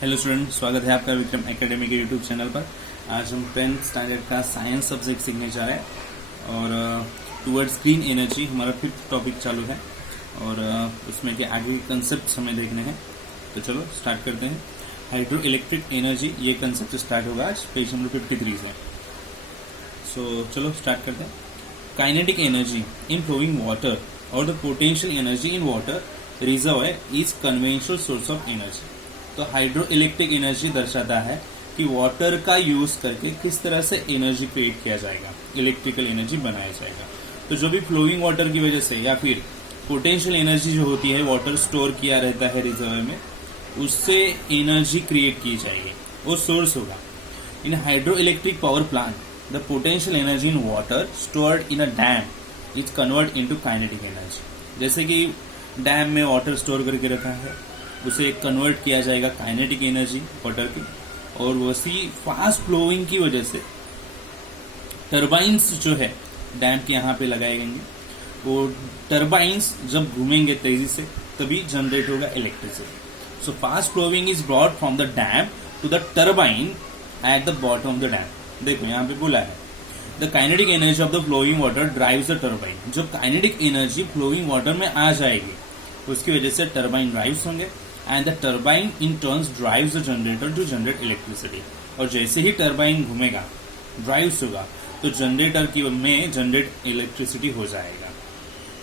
Hello student, स्वागत है आपका विक्रम एकेडमी के यूट्यूब चैनल पर। आज हम 10th स्टैंडर्ड का साइंस सब्जेक्ट सीखने जा रहे हैं और टुवर्ड्स ग्रीन एनर्जी हमारा 5th टॉपिक चालू है और उसमें के आगे कंसेप्ट हमें देखने हैं। तो चलो स्टार्ट करते हैं। हाइड्रो इलेक्ट्रिक एनर्जी, ये कंसेप्ट स्टार्ट होगा आज पेज नंबर 53 से। सो चलो स्टार्ट करते हैं। Kinetic energy in flowing water और the potential energy in water reservoir is conventional source of energy. तो हाइड्रो इलेक्ट्रिक एनर्जी दर्शाता है कि वाटर का यूज करके किस तरह से एनर्जी क्रिएट किया जाएगा, इलेक्ट्रिकल एनर्जी बनाया जाएगा। तो जो भी फ्लोइंग वाटर की वजह से या फिर पोटेंशियल एनर्जी जो होती है, वाटर स्टोर किया रहता है रिजर्वर में, उससे एनर्जी क्रिएट की जाएगी, वो सोर्स होगा। इन hydro electric power plant the potential energy in water stored in a dam is convert into kinetic energy. जैसे कि डैम में वाटर स्टोर करके रखा है, उसे कन्वर्ट किया जाएगा काइनेटिक एनर्जी वाटर की, और वैसी फास्ट फ्लोइंग की वजह से टरबाइंस जो है डैम के यहाँ पे लगाए जाएंगे। वो टरबाइंस जब घूमेंगे तेजी से तभी जनरेट होगा electricity. So fast flowing is brought from the dam to the turbine at the bottom of the dam. देखो यहाँ पे बोला है the kinetic energy of the flowing water drives the turbine. जब काइनेटिक एनर्जी फ्लोइंग वाटर में आ जाएगी उसकी वजह से टरबाइन ड्राइव्स होंगे and the turbine in turns drives the generator to generate electricity. और जैसे ही टरबाइन घूमेगा, ड्राइव्स होगा, तो जनरेटर की में जनरेट इलेक्ट्रिसिटी हो जाएगा।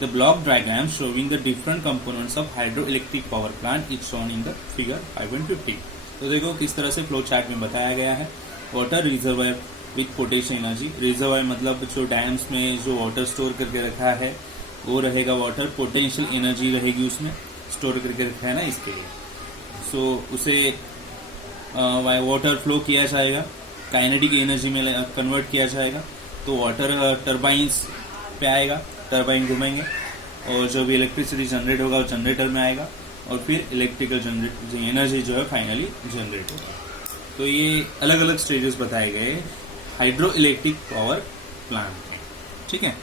The block diagram showing the different components of hydro electric power plant is shown in the figure 5.50। तो देखो किस तरह से फ्लो चार्ट में बताया गया है। Water reservoir with potential energy. Reservoir मतलब जो डैम्स में जो वाटर स्टोर करके रखा है वो रहेगा वाटर, पोटेंशियल एनर्जी रहेगी उसमें स्टोर करके रखा है ना, इसके लिए। सो उसे वाटर फ्लो किया जाएगा, काइनेटिक एनर्जी में कन्वर्ट किया जाएगा, तो वाटर टरबाइंस पे आएगा, टरबाइन घूमेंगे और जो भी इलेक्ट्रिसिटी जनरेट होगा वो जनरेटर में आएगा और फिर इलेक्ट्रिकल जनरेट एनर्जी जो है फाइनली जनरेट होगा। तो ये अलग अलग स्टेजेस बताए गए हाइड्रो इलेक्ट्रिक पावर प्लांट में, ठीक है।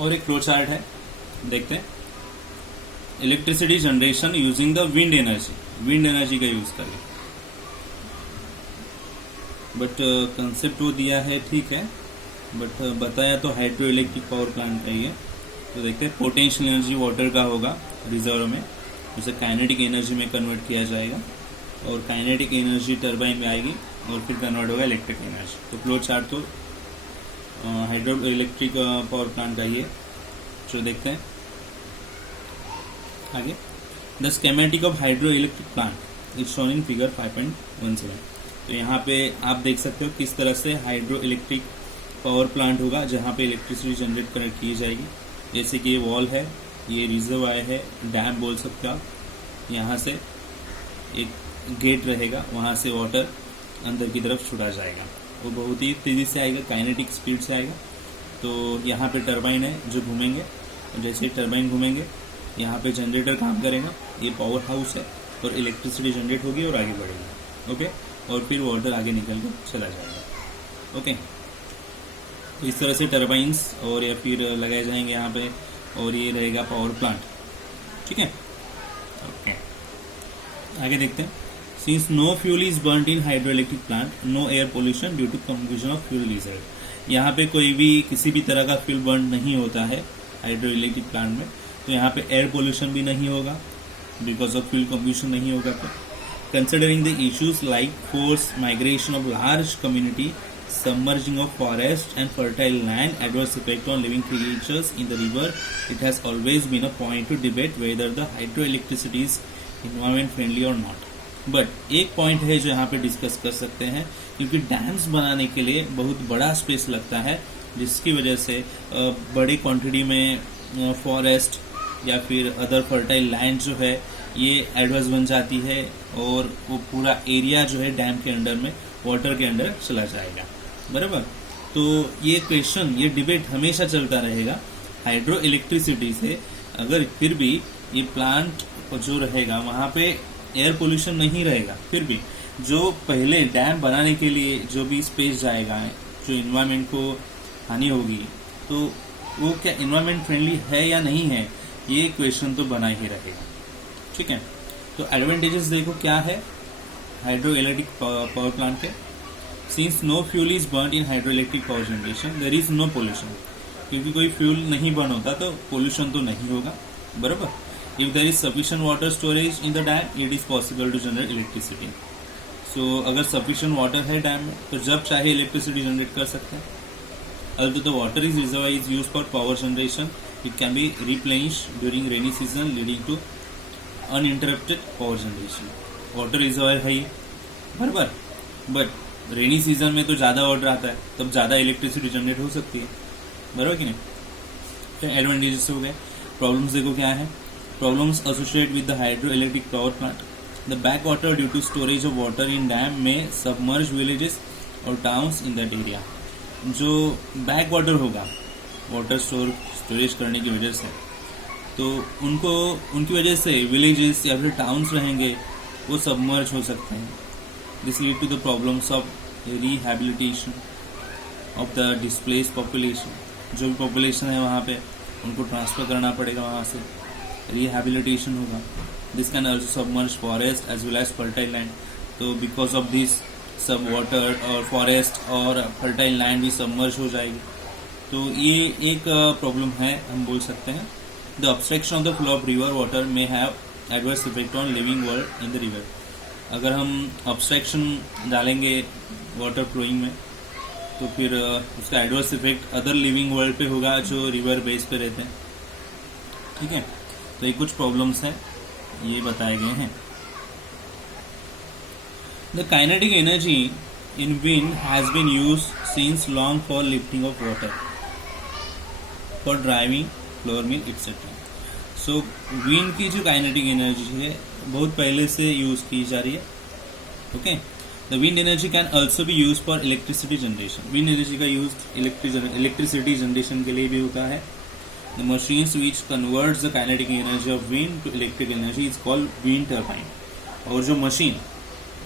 और एक फ्लो चार्ट है, देखते हैं। Electricity generation using the wind energy, wind energy का यूज करें, बट कंसेप्ट वो दिया है, ठीक है, बट बताया तो हाइड्रो इलेक्ट्रिक पावर प्लांट का ही है। तो देखते हैं पोटेंशियल एनर्जी वाटर का होगा रिजर्व में, उसे काइनेटिक एनर्जी में कन्वर्ट किया जाएगा और काइनेटिक एनर्जी टरबाइन में आएगी और फिर कन्वर्ट होगा इलेक्ट्रिक एनर्जी। तो फ्लो चार्ट तो हाइड्रो इलेक्ट्रिक पावर प्लांट का ही है। जो देखते हैं आगे। The schematic of hydro electric plant is shown in figure 5.17। तो यहाँ पे आप देख सकते हो किस तरह से हाइड्रो इलेक्ट्रिक पावर प्लांट होगा जहाँ पे इलेक्ट्रिसिटी जनरेट कनेक्ट की जाएगी। जैसे कि ये वॉल है, ये रिजर्वायर है, डैम बोल सकते हो आप। यहाँ से एक गेट रहेगा, वहाँ से वाटर अंदर की तरफ छुड़ा जाएगा, वो बहुत ही तेजी से आएगा, काइनेटिक स्पीड से आएगा। तो यहाँ पे टरबाइन है जो घूमेंगे, जैसे टरबाइन घूमेंगे यहाँ पे जनरेटर काम करेगा, ये पावर हाउस है और इलेक्ट्रिसिटी जनरेट होगी और आगे बढ़ेगी, ओके। और फिर वाटर आगे निकल के चला जाएगा, ओके। तो इस तरह से टरबाइंस और या फिर लगाए जाएंगे यहाँ पे और ये रहेगा पावर प्लांट, ठीक है, ओके। आगे देखते हैं। Since no fuel is burned in hydro electric plant, no air pollution due to combustion of fuel reserve. यहाँ पे कोई भी किसी भी तरह का फ्यूल बर्न नहीं होता है हाइड्रो इलेक्ट्रिक प्लांट में, तो यहाँ पे एयर पोल्यूशन भी नहीं होगा, बिकॉज ऑफ फ्यूल कंबशन नहीं होगा। तो considering the issues like force migration of large community, submerging of forest and fertile land, adverse effect on living creatures in the river, it has always been a point to debate whether the hydroelectricity is environment friendly or not. But एक point है जो यहाँ पे discuss कर सकते हैं, क्योंकि dams बनाने के लिए बहुत बड़ा स्पेस लगता है, जिसकी वजह से बड़ी क्वांटिटी में फॉरेस्ट या फिर अदर फर्टाइल लैंड जो है ये एडवर्स बन जाती है और वो पूरा एरिया जो है डैम के अंडर में वाटर के अंडर चला जाएगा, बराबर। तो ये क्वेश्चन, ये डिबेट हमेशा चलता रहेगा हाइड्रो इलेक्ट्रिसिटी से। अगर फिर भी ये प्लांट जो रहेगा वहाँ पे एयर पोल्यूशन नहीं रहेगा, फिर भी जो पहले डैम बनाने के लिए जो भी स्पेस जाएगा, जो इन्वायरमेंट को हानि होगी, तो वो क्या इन्वायरमेंट फ्रेंडली है या नहीं है, ये क्वेश्चन तो बना ही रहेगा, ठीक है। तो एडवांटेजेस देखो क्या है हाइड्रो इलेक्ट्रिक पावर प्लांट के। Since no fuel is burn in hydro electric power generation there is no pollution, क्योंकि कोई फ्यूल नहीं बर्न होता तो पोल्यूशन तो नहीं होगा, बराबर। If there is sufficient water storage in the dam it is possible to generate electricity. So अगर सफिशिएंट वाटर है डैम में तो जब चाहे इलेक्ट्रिसिटी जनरेट कर सकते हैं। Although the water is reservoir is used for power generation, it can be replenished during rainy season, leading to uninterrupted power generation. Water reservoir है ही, बराबर, बट रेनी सीजन में तो ज्यादा वाटर आता है, तब ज्यादा इलेक्ट्रिसिटी जनरेट हो सकती है, बराबर कि नहीं। तो एडवांटेजेस हो गए। प्रॉब्लम्स देखो क्या है। Problems associate with the hydro electric power plant. The back water due to storage of water in dam में सबमर्ज विलेजेस और टाउन्स इन दैट एरिया। जो बैक वाटर होगा वाटर स्टोरेज करने की वजह से, तो उनकी वजह से विलेजेस या फिर टाउन्स रहेंगे वो सबमर्ज हो सकते हैं। This lead to the problems of rehabilitation of the displace population. जो भी पॉपुलेशन है वहाँ पे उनको ट्रांसफर करना पड़ेगा, वहाँ से रिहैबिलिटेशन होगा। This can also submerge forest as well as fertile land. तो बिकॉज ऑफ दिस सब वाटर और फॉरेस्ट और फर्टाइल लैंड भी सबमर्ज हो जाएगी। तो ये एक प्रॉब्लम है, हम बोल सकते हैं। The obstruction of the flow of river water may have adverse effect on living world in the river. अगर हम ऑब्स्ट्रक्शन डालेंगे वाटर फ्लोइंग में तो फिर उसका adverse effect other living world पे होगा जो रिवर बेस पे रहते हैं, ठीक है। तो ये कुछ प्रॉब्लम्स हैं, ये बताए गए हैं। The kinetic energy in wind has been used since long for lifting of water, for driving flour mill etc. So wind की जो kinetic energy है बहुत पहले से यूज की जा रही है, okay. The wind energy can also be used for electricity generation. Wind energy का यूज इलेक्ट्रिसिटी जनरेशन के लिए भी होता है। The machines which converts the kinetic energy of wind to electric energy is called wind turbine. और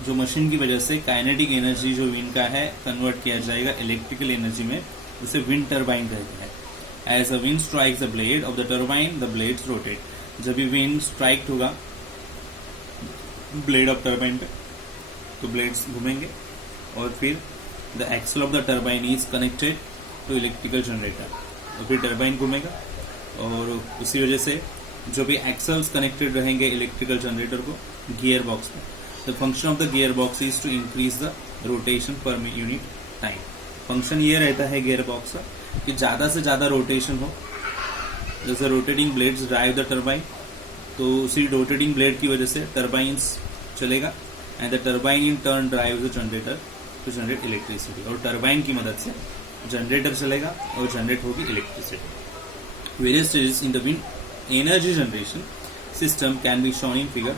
जो machine की वजह से काइनेटिक एनर्जी जो विंड का है कन्वर्ट किया जाएगा इलेक्ट्रिकल एनर्जी में, उसे विंड टरबाइन कहते हैं। As a wind strikes the blade of the turbine the blades rotate. जब भी विंड स्ट्राइक होगा ब्लेड ऑफ टरबाइन पे तो ब्लेड्स घूमेंगे और फिर the axle of the turbine is connected to electrical generator, और फिर टरबाइन घूमेगा और उसी वजह से जो भी एक्सल्स कनेक्टेड रहेंगे इलेक्ट्रिकल जनरेटर को गियर बॉक्स में। The function of the gearbox is to increase the rotation per unit time. Function ये रहता है गियर बॉक्स का कि ज्यादा से ज्यादा रोटेशन हो। जैसे rotating blades drive the turbine, तो उसी रोटेटिंग ब्लेड की वजह से टरबाइंस चलेगा and the turbine in turn drive the generator to generate electricity. और टरबाइन की मदद से जनरेटर चलेगा और जनरेट होगी electricity. Various stages in the wind energy generation system can be shown in figure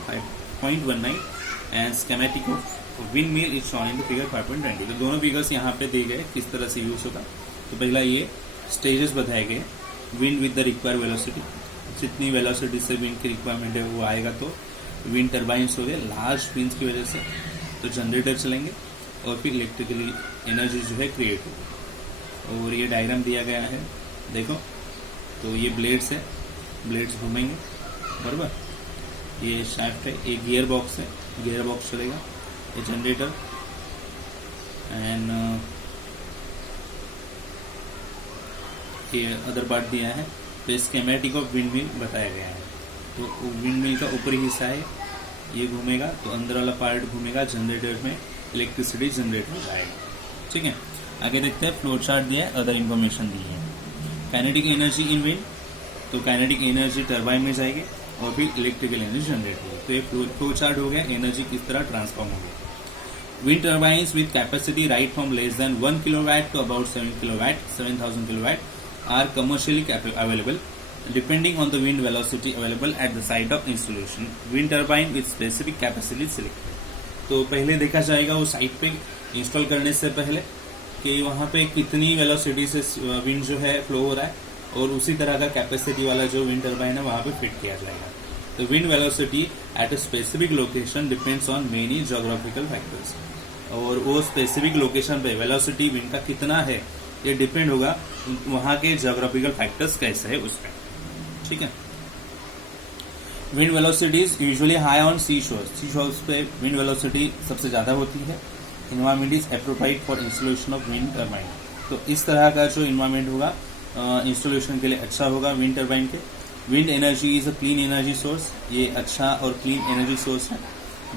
5.19 and schematic of windmill is shown in the figure 5.20। तो दोनों figures यहाँ पे दिए गए किस तरह से यूज होगा। तो पहला ये स्टेजेस बताए गए, wind with the require velocity, जितनी वेलोसिटी से विंड की रिक्वायरमेंट है वो आएगा तो विंड टर्बाइंस हो गए लार्ज विंड्स की वजह से, तो जनरेटर चलेंगे और फिर इलेक्ट्रिकली एनर्जी जो है क्रिएट होगी। और ये डायग्राम दिया गया है, देखो तो ये ब्लेड्स है, ब्लेड्स घूमेंगे, बराबर। ये शाफ्ट है, ये गियर बॉक्स है, गियर बॉक्स चलेगा, ये जनरेटर एंड ये अदर पार्ट दिया है। तो स्कीमेटिक ऑफ विंड मिल बताया गया है। तो विंड मिल का ऊपरी हिस्सा है, ये घूमेगा तो अंदर वाला पार्ट घूमेगा, जनरेटर में इलेक्ट्रिसिटी जनरेट हो जाएगा, ठीक है। आगे देखते हैं, फ्लो चार्ट दिया है, अदर इंफॉर्मेशन दी है। काइनेटिक एनर्जी इन विंड, तो काइनेटिक एनर्जी टरबाइन में जाएगी और फिर इलेक्ट्रिकल एनर्जी जनरेट होगी। तो ये फ्लो चार्ट हो गया, एनर्जी किस तरह ट्रांसफॉर्म हो गया। Wind turbines with capacity right from less than 1 kilowatt to about 7,000 kilowatt are commercially available depending on the wind velocity available at the site of installation. Wind turbine with specific capacity selected. तो पहले देखा जाएगा वो site पे install करने से पहले कि वहाँ पे कितनी वेलोसिटी से विंड जो है फ्लो हो रहा है, और उसी तरह का कैपेसिटी वाला जो विंड टर्बाइन है वहाँ पे फिट किया जाएगा। तो wind velocity at a specific location depends on many geographical factors, और वो स्पेसिफिक लोकेशन पे वेलोसिटी विंड का कितना है ये डिपेंड होगा वहाँ के ज्योग्राफिकल फैक्टर्स कैसे है उस पर, ठीक है। Wind velocity is usually high on sea shores पे विंड वेलोसिटी सबसे ज्यादा होती है. Environment is appropriate for installation of wind turbine. तो इस तरह का जो इन्वायरमेंट होगा इंस्टॉलेशन के लिए अच्छा होगा विंड टर्बाइन के. Wind energy is a clean energy source. ये अच्छा और क्लीन एनर्जी सोर्स है.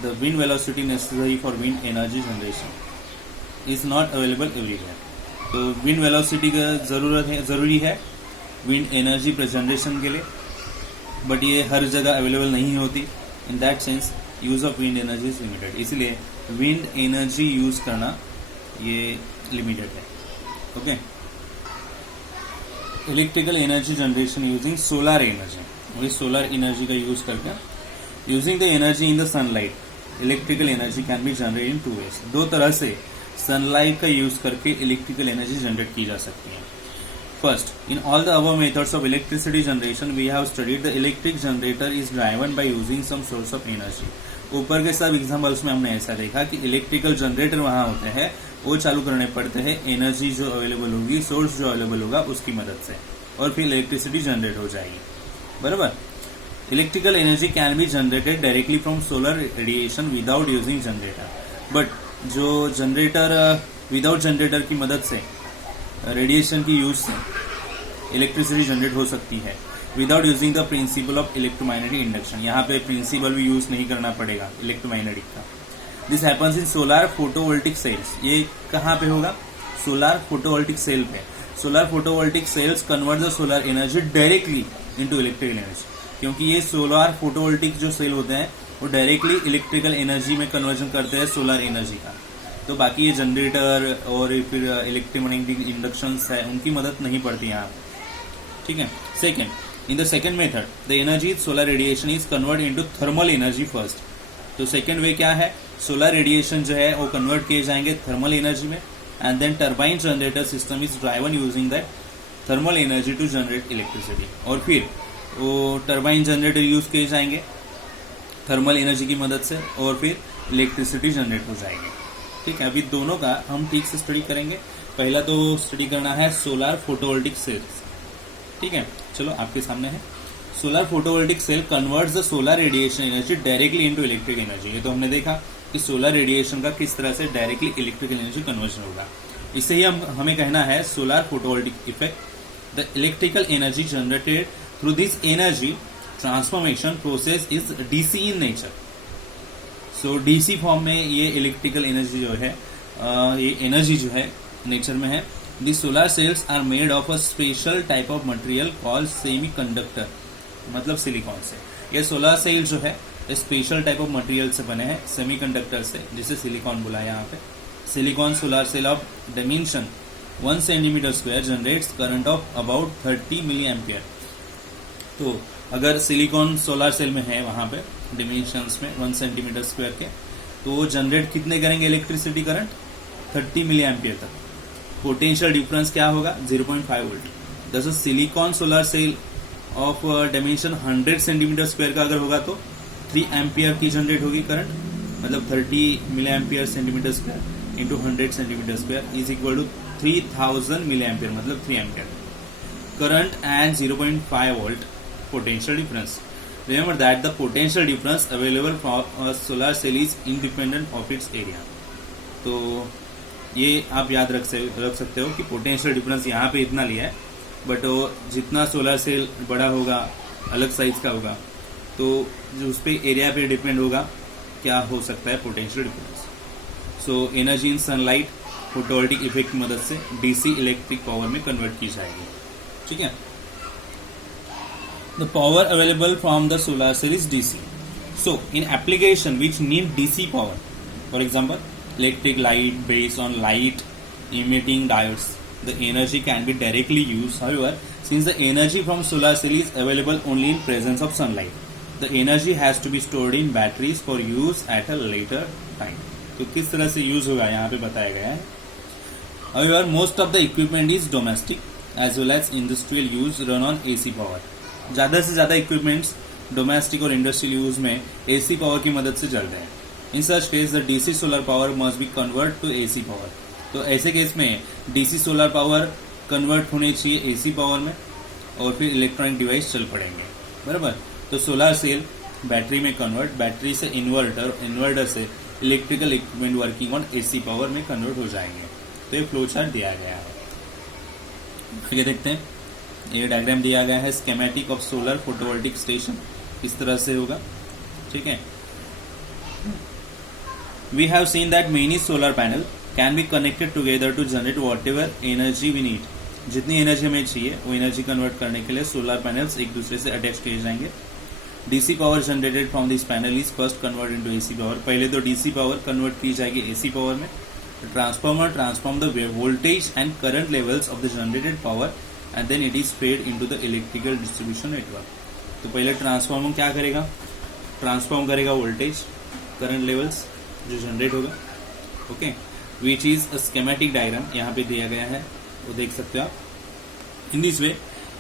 The wind velocity necessary for wind energy generation is not available everywhere. तो विंड वेलोसिटी का जरूरी है विंड एनर्जी जनरेशन के लिए, बट ये हर जगह अवेलेबल नहीं होती. In that sense use of wind energy is limited. इसलिए विंड एनर्जी यूज करना ये लिमिटेड है. Okay. Electrical energy generation using solar energy. वही सोलर एनर्जी का यूज करके using the energy in the sunlight electrical energy can be generate in 2 ways. 2 तरह से sunlight का यूज करके इलेक्ट्रिकल एनर्जी जनरेट की जा सकती है. First, in all the above methods of electricity generation, we have studied the electric generator is driven by using some source of energy. ऊपर के सब एग्जाम्पल्स में हमने ऐसा देखा कि इलेक्ट्रिकल जनरेटर वहां होते हैं, वो चालू करने पड़ते हैं एनर्जी जो अवेलेबल होगी, सोर्स जो अवेलेबल होगा उसकी मदद से, और फिर इलेक्ट्रिसिटी जनरेट हो जाएगी. बराबर. Electrical energy can be generated directly from solar radiation without using generator. But जो जनरेटर विदाउट जनरेटर की मदद से रेडिएशन की यूज से इलेक्ट्रिसिटी जनरेट हो सकती है without using the principle of electromagnetic induction. यहाँ पे प्रिंसिपल भी यूज नहीं करना पड़ेगा इलेक्ट्रोमैग्नेटिक का. This happens in solar photovoltaic sales. ये कहाँ पे होगा? सोलर फोटोवोल्टिक सेल पे. Solar photovoltaic sales convert the solar energy directly into electrical energy. क्योंकि ये सोलर फोटोवोल्टिक जो सेल होते हैं वो डायरेक्टली इलेक्ट्रिकल एनर्जी में कन्वर्जन करते हैं सोलर एनर्जी का. तो बाकी ये जनरेटर और फिर इलेक्ट्रोमैग्नेटिक इंडक्शंस है उनकी मदद नहीं पड़ती यहाँ. ठीक है. Second, in the second method the energy solar radiation is convert into thermal energy first. तो सेकेंड वे क्या है? सोलर रेडिएशन जो है वो कन्वर्ट किए जाएंगे थर्मल एनर्जी में, and then turbine generator system is driven using that thermal energy to generate electricity. और फिर वो टर्बाइन जनरेटर यूज किए जाएंगे थर्मल एनर्जी की मदद से, और फिर इलेक्ट्रिसिटी जनरेट हो जाएगी. ठीक है. अभी दोनों का हम ठीक से स्टडी करेंगे. पहला तो स्टडी करना है सोलर फोटोवोल्टिक सेल्स. ठीक है. चलो आपके सामने है. Solar photovoltaic cell converts the solar radiation energy directly into electric energy. ये तो हमने देखा कि सोलर रेडिएशन का किस तरह से डायरेक्टली इलेक्ट्रिकल एनर्जी कन्वर्जन होगा. इससे ही हमें कहना है solar photovoltaic effect. The electrical energy generated through this energy transformation process is DC in nature. So DC form में ये इलेक्ट्रिकल एनर्जी जो है ये एनर्जी जो है नेचर में है. The solar cells are made of a special type of material called semiconductor. मतलब सिलिकॉन से. ये सोलर सेल जो है स्पेशल टाइप ऑफ मटेरियल से बने हैं, सेमी कंडक्टर से, जिसे सिलिकॉन बुलाया यहाँ पे. Silicon solar cell of dimension 1 centimetre square generates current of about 30 milli ampere. तो अगर सिलिकॉन सोलर सेल में है वहां पे डिमेंशंस में 1 सेंटीमीटर स्क्वायर के, तो जनरेट कितने करेंगे इलेक्ट्रिसिटी करंट? 30 मिली एम्पियर तक. पोटेंशियल डिफरेंस क्या होगा? 0.5 वोल्ट. जैसे silicon solar cell of dimension 100 centimetre square का अगर होगा तो 3 एम्पियर की जनरेट होगी करंट. मतलब 30 मिली ampere centimetre square into 100 centimetre square is equal to 3000 milli ampere, मतलब 3 ampere current and 0.5 volt potential difference. Remember that the potential difference available for a solar cell is independent of its area. तो ये आप याद रख सकते हो कि potential difference यहाँ पे इतना लिया है, बट वो जितना सोलर सेल बड़ा होगा अलग साइज का होगा तो जो उस पर एरिया पे डिपेंड होगा क्या हो सकता है potential difference. So energy in sunlight photovoltaic effect की मदद से डीसी इलेक्ट्रिक पावर में कन्वर्ट की जाएगी. ठीक है. The power available from the solar cell is DC. So, in application which need DC power, for example, electric light based on light emitting diodes, the energy can be directly used. However, since the energy from solar cell is available only in presence of sunlight, the energy has to be stored in batteries for use at a later time. तो किस तरह से use होगा यहाँ पे बताया गया है. However, most of the equipment is domestic as well as industrial use run on AC power. ज्यादा से ज्यादा इक्विपमेंट्स डोमेस्टिक और इंडस्ट्रियल यूज में एसी पावर की मदद से चल रहे हैं. In such case the DC solar power must be convert to AC power. तो ऐसे केस में डीसी सोलर पावर कन्वर्ट होनी चाहिए एसी पावर में, और फिर इलेक्ट्रॉनिक डिवाइस चल पड़ेंगे. बराबर. तो सोलर सेल बैटरी में कन्वर्ट, बैटरी से इन्वर्टर, इन्वर्टर से electrical equipment working on AC power में कन्वर्ट हो जाएंगे। तो ये फ्लो चार्ट दिया गया है। आगे देखते हैं, ये डायग्राम दिया गया है schematic of solar photovoltaic station, इस तरह से होगा। ठीक है, we have seen that many solar panel can be connected together to generate whatever energy we need. जितनी एनर्जी हमें चाहिए वो एनर्जी कन्वर्ट करने के लिए सोलर पैनल्स एक दूसरे से अटैच किए जाएंगे। DC power generated from this panel is first convert into AC power. पहले तो डीसी पावर कन्वर्ट की जाएगी एसी पावर में। Transformer transform the voltage and current levels of the generated power and then it is fed into the electrical distribution network. तो पहले transformer क्या करेगा, transform करेगा वोल्टेज, करंट लेवल्स जो generate होगा। Okay, which is a schematic diagram यहाँ पे दिया गया है, वो देख सकते हो आप। In this way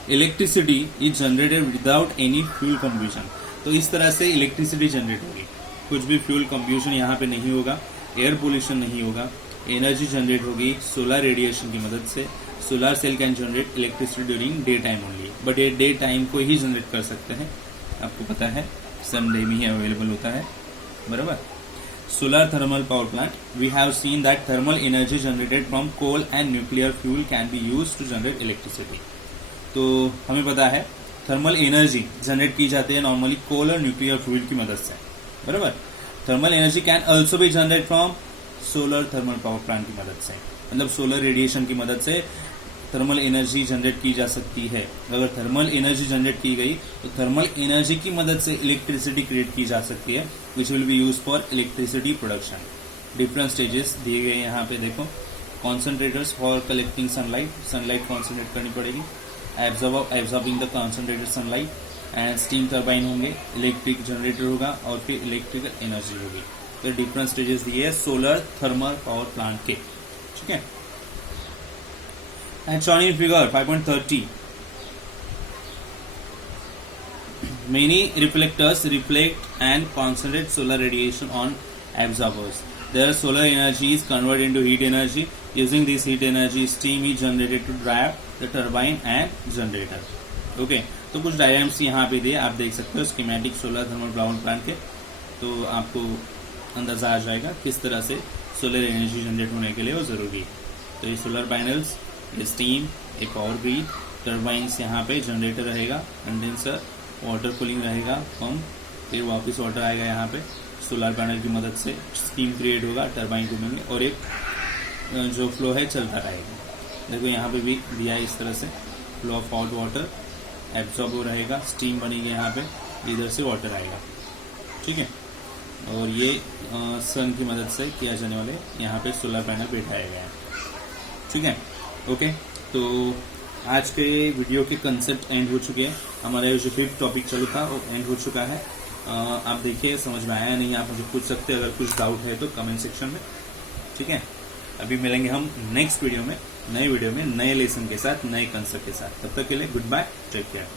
electricity is generated without any fuel combustion. तो इस तरह से इलेक्ट्रिसिटी जनरेट होगी, कुछ भी फ्यूल कंब्यूशन यहाँ पे नहीं होगा, एयर पोल्यूशन नहीं होगा, एनर्जी जनरेट होगी सोलर रेडिएशन की मदद से। Solar cell can generate electricity during day time only, but ये डे टाइम को ही जनरेट कर सकते हैं, आपको पता है सन डे में ही अवेलेबल होता है, बराबर। Solar thermal power plant, we have seen that thermal energy generated from coal and nuclear fuel can be use to generate electricity. तो हमें पता है थर्मल एनर्जी जनरेट की जाती है नॉर्मली कोल और न्यूक्लियर फ्यूल की मदद से, बराबर। Thermal energy can also be generate from solar thermal power plant की मदद से, मतलब सोलर रेडिएशन की मदद से थर्मल एनर्जी जनरेट की जा सकती है। अगर थर्मल एनर्जी जनरेट की गई तो थर्मल एनर्जी की मदद से इलेक्ट्रिसिटी क्रिएट की जा सकती है, which will be use for electricity production. Different stages दिए गए यहाँ पे देखो। Concentrators for collecting sunlight, sunlight concentrate करनी पड़ेगी, absorbing the concentrated sunlight, and steam turbine होंगे, इलेक्ट्रिक जनरेटर होगा और फिर इलेक्ट्रिकल एनर्जी होगी। तो डिफरेंट स्टेजेस दिए है सोलर थर्मल पावर प्लांट के, ठीक है। And shown in figure 5.30, many reflectors reflect and concentrate solar radiation on absorbers. Their solar energy is converted into heat energy. Using this heat energy, steam is generated to drive the turbine and generator. Okay, तो कुछ diagrams यहाँ पे दिए, आप देख सकते हो schematic solar thermal power plant के, तो आपको अंदाजा आ जाएगा किस तरह से सोलर एनर्जी जनरेट होने के लिए वो जरूरी है। तो ये सोलर पैनल्स, स्टीम, एक पावर ग्रिड, टर्बाइंस यहाँ पे, जनरेटर रहेगा, कंडेंसर, वाटर कूलिंग रहेगा, पंप, फिर वापस वाटर आएगा यहाँ पे, सोलर पैनल की मदद से स्टीम क्रिएट होगा, टर्बाइन घूमेंगे और एक जो फ्लो है चलता रहेगा। देखो यहाँ पे भी दिया है इस तरह से, flow of hot water, absorb हो रहेगा, स्टीम बनेगी यहाँ पे, इधर से वाटर आएगा, ठीक है। और ये सन की मदद से किया जाने वाले यहाँ पे सोलर पैनल बैठाया गया है, ठीक है। ओके, तो आज के वीडियो के कंसेप्ट एंड हो चुके हैं। हमारा जो 5th टॉपिक चालू था वो एंड हो चुका है। आप देखिए समझ में आया नहीं, आप मुझे पूछ सकते हैं अगर कुछ डाउट है तो कमेंट सेक्शन में, ठीक है। अभी मिलेंगे हम नेक्स्ट वीडियो में, नए वीडियो में, नए लेसन के साथ, नए कंसेप्ट के साथ। तब तक के लिए गुड बाय, टेक केयर।